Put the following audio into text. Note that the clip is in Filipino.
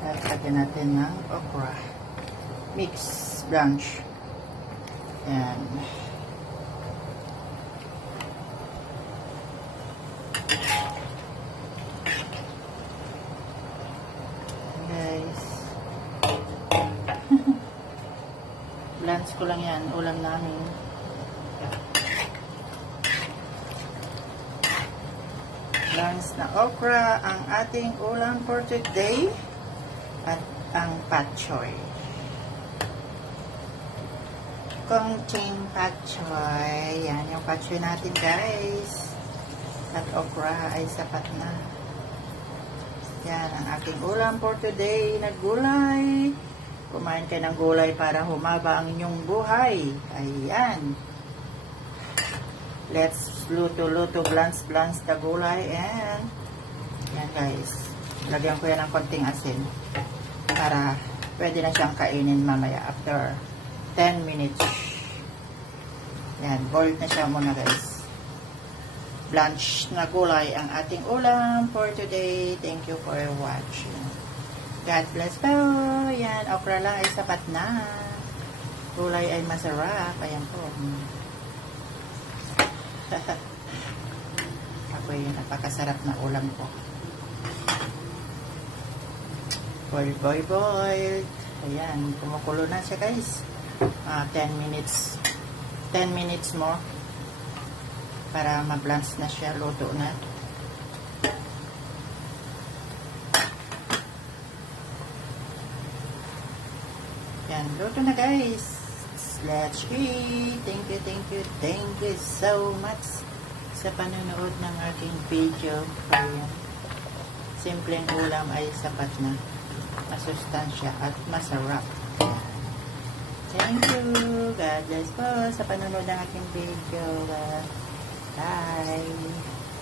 At lagyan natin ng okra. Mix blanch. And guys. Blanch ko lang yan. Ulam namin. Blanch na okra ang ating ulam for today. At ang pat choy. Konting pat choy. Yan yung pat choy natin guys. At okra ay sapat na. Yan ang aking ulam for today na gulay. Kumain kayo ng gulay para humaba ang inyong buhay. Ayan. Let's luto-luto, blans na gulay. And yan guys. Lagyan ko yan ng konting asin. Para pwede na siyang kainin mamaya after 10 minutes. Yan. Boiled na siya muna guys. Blanch na gulay ang ating ulam for today. Thank you for watching. God bless po. Yan, okra lang ay sapat na. Gulay ay masarap. Ayan po. Ako yung napakasarap na ulam ko. Boiled. Ayan, kumukulo na siya guys. 10 minutes. 10 minutes more. Para ma-blanch na siya. Luto na. Yan, luto na guys. Let's eat. Thank you so much sa panonood ng aking video. Ayan. Simpleng ulam ay sapat na. Masustansya at masarap. Thank you. God bless po sa panonood ng aking video. Bye.